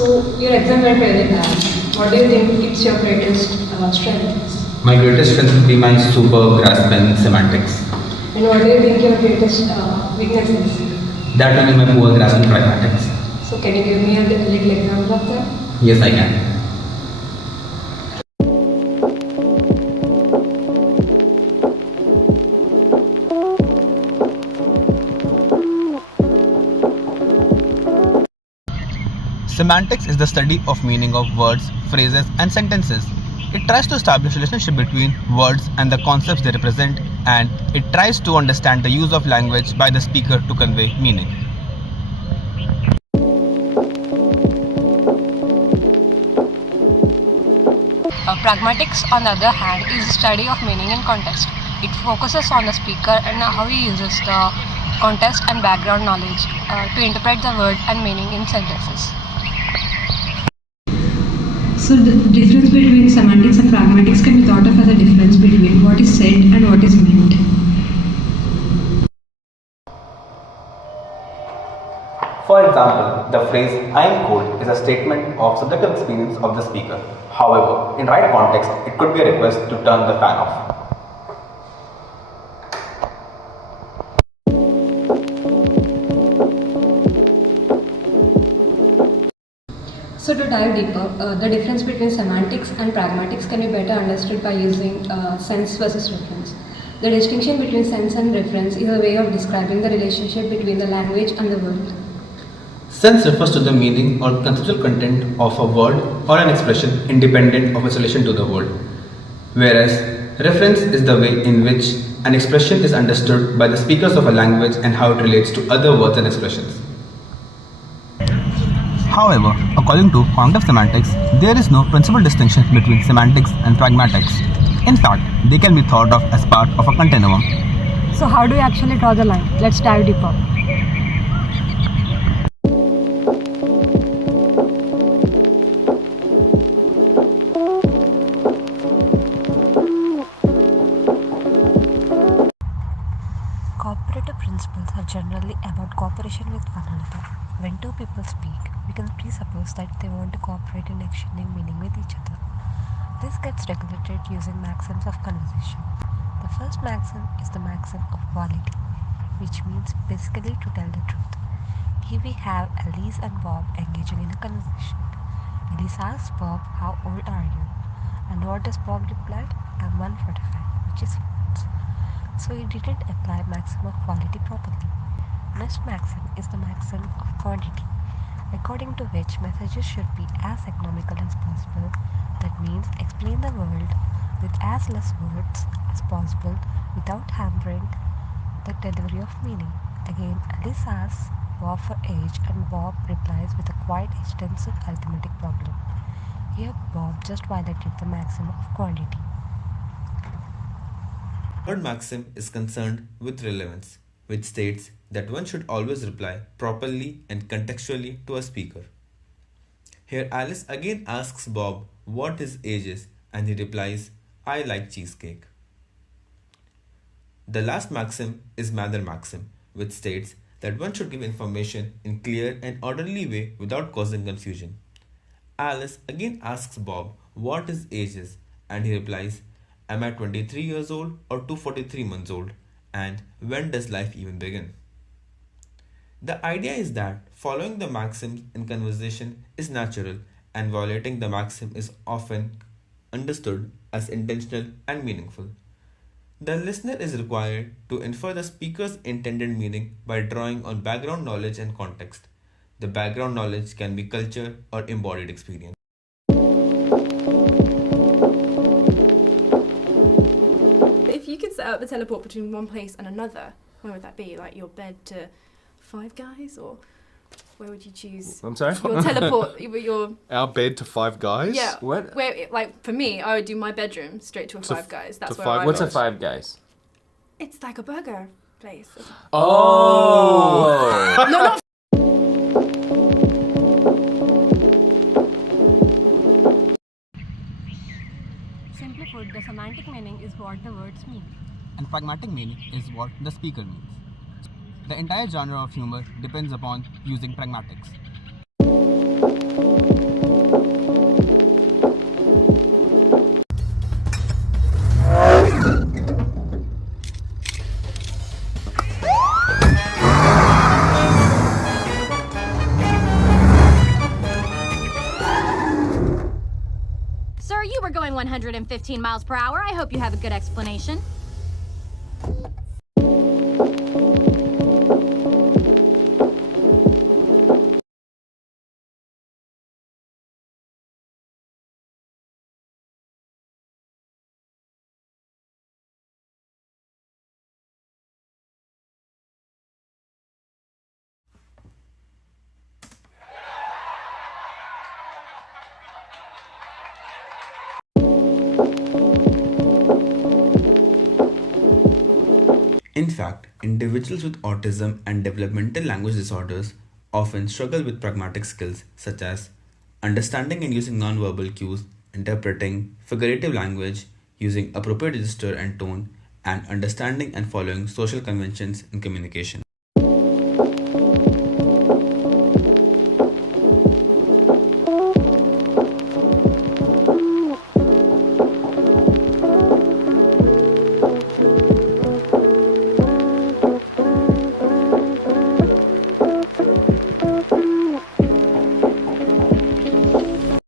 So your exam went really bad. What do you think it's your greatest strength? My greatest strength would be my superb grasp in semantics. And what do you think your greatest weakness is? That will be my poor grasp in pragmatics. So can you give me a little example of that? Yes, I can. Semantics is the study of meaning of words, phrases, and sentences. It tries to establish a relationship between words and the concepts they represent, and it tries to understand the use of language by the speaker to convey meaning. Pragmatics, on the other hand, is the study of meaning in context. It focuses on the speaker and how he uses the context and background knowledge to interpret the word and meaning in sentences. So the difference between semantics and pragmatics can be thought of as a difference between what is said and what is meant. For example, the phrase "I am cold" is a statement of subjective experience of the speaker. However, in right context, it could be a request to turn the fan off. So to dive deeper, the difference between semantics and pragmatics can be better understood by using sense versus reference. The distinction between sense and reference is a way of describing the relationship between the language and the world. Sense refers to the meaning or conceptual content of a word or an expression independent of its relation to the world, whereas reference is the way in which an expression is understood by the speakers of a language and how it relates to other words and expressions. However, according to quantitative semantics, there is no principal distinction between semantics and pragmatics. In fact, they can be thought of as part of a continuum. So how do you actually draw the line? Let's dive deeper. Cooperative principles are generally about cooperation with one another. When two people speak, we can presuppose that they want to cooperate in exchanging meaning with each other. This gets regulated using maxims of conversation. The first maxim is the maxim of quality, which means basically to tell the truth. Here we have Elise and Bob engaging in a conversation. Elise asks Bob, "How old are you?" And what does Bob reply? "I'm 145, which is false. So he didn't apply maxim of quality properly. Next maxim is the maxim of quantity, according to which messages should be as economical as possible. That means explain the world with as less words as possible without hampering the delivery of meaning. Again, Alice asks Bob for age and Bob replies with a quite extensive arithmetic problem. Here Bob just violated the maxim of quantity. Third maxim is concerned with relevance, which states that one should always reply properly and contextually to a speaker. Here Alice again asks Bob what his age is and he replies, "I like cheesecake." The last maxim is manner maxim, which states that one should give information in clear and orderly way without causing confusion. Alice again asks Bob what his age is and he replies, "Am I 23 years old or 243 months old? And when does life even begin?" The idea is that following the maxims in conversation is natural and violating the maxim is often understood as intentional and meaningful. The listener is required to infer the speaker's intended meaning by drawing on background knowledge and context. The background knowledge can be culture or embodied experience. If you could set up a teleport between one place and another, where would that be? Like your bed to Five Guys, or where would you choose? I'm sorry? Your teleport, your Our bed to Five Guys? yeah. What? Where, like for me, I would do my bedroom straight to a Five Guys. That's where I What's would. a Five Guys? It's like a burger place. Oh! No, not Simply put, the semantic meaning is what the words mean. And pragmatic meaning is what the speaker means. The entire genre of humor depends upon using pragmatics. 115 miles per hour. I hope you have a good explanation. In fact, individuals with autism and developmental language disorders often struggle with pragmatic skills such as understanding and using nonverbal cues, interpreting figurative language, using appropriate gesture and tone, and understanding and following social conventions in communication.